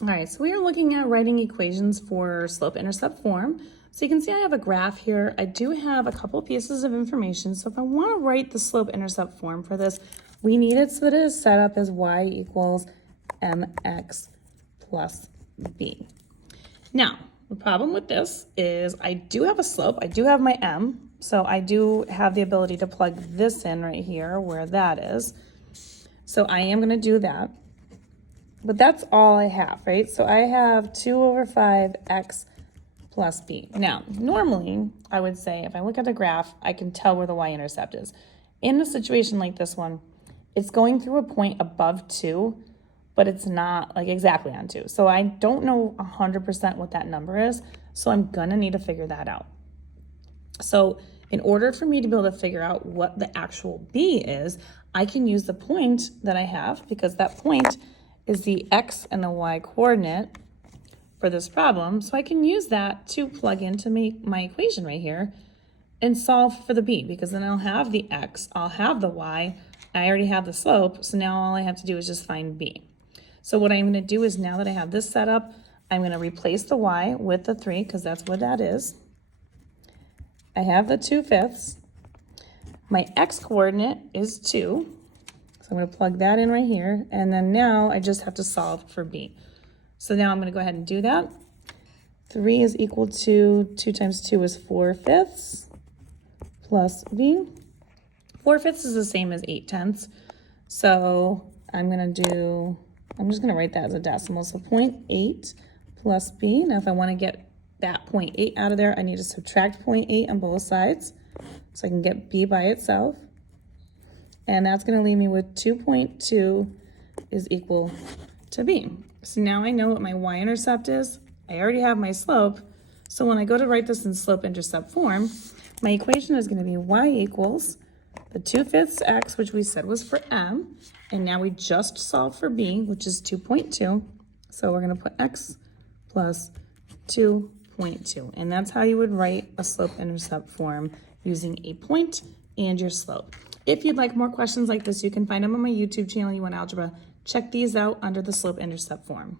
All right, so we are looking at writing equations for slope-intercept form. So you can see I have a graph here. I do have a couple pieces of information. So if I want to write the slope-intercept form for this, we need it so that it is set up as y equals mx plus b. Now, the problem with this is I do have a slope. I do have my m. So I do have the ability to plug this in right here where that is. So I am going to do that. But that's all I have, right? So I have 2 over 5x plus b. Now, normally, I would say if I look at the graph, I can tell where the y-intercept is. In a situation like this one, it's going through a point above 2, but it's not like exactly on 2. So I don't know 100% what that number is, so I'm gonna need to figure that out. So in order for me to be able to figure out what the actual b is, I can use the point that I have, because that point is the x and the y coordinate for this problem. So I can use that to plug into my equation right here and solve for the b, because then I'll have the x, I'll have the y, I already have the slope, so now all I have to do is just find b. So what I'm gonna do is, now that I have this set up, I'm gonna replace the y with the 3, because that's what that is. I have the 2/5. My x coordinate is 2. So I'm going to plug that in right here, and then now I just have to solve for b. So now I'm going to go ahead and do that. 3 is equal to 2 times 2 is 4/5 plus b. 4/5 is the same as 8/10. So I'm just going to write that as a decimal. So 0.8 plus b. Now if I want to get that 0.8 out of there, I need to subtract 0.8 on both sides so I can get b by itself. And that's going to leave me with 2.2 is equal to b. So now I know what my y-intercept is. I already have my slope. So when I go to write this in slope-intercept form, my equation is going to be y equals the 2/5 x, which we said was for m. And now we just solved for b, which is 2.2. So we're going to put x plus 2.2. And that's how you would write a slope-intercept form using a point and your slope. If you'd like more questions like this, you can find them on my YouTube channel, You Want Algebra. Check these out under the slope-intercept form.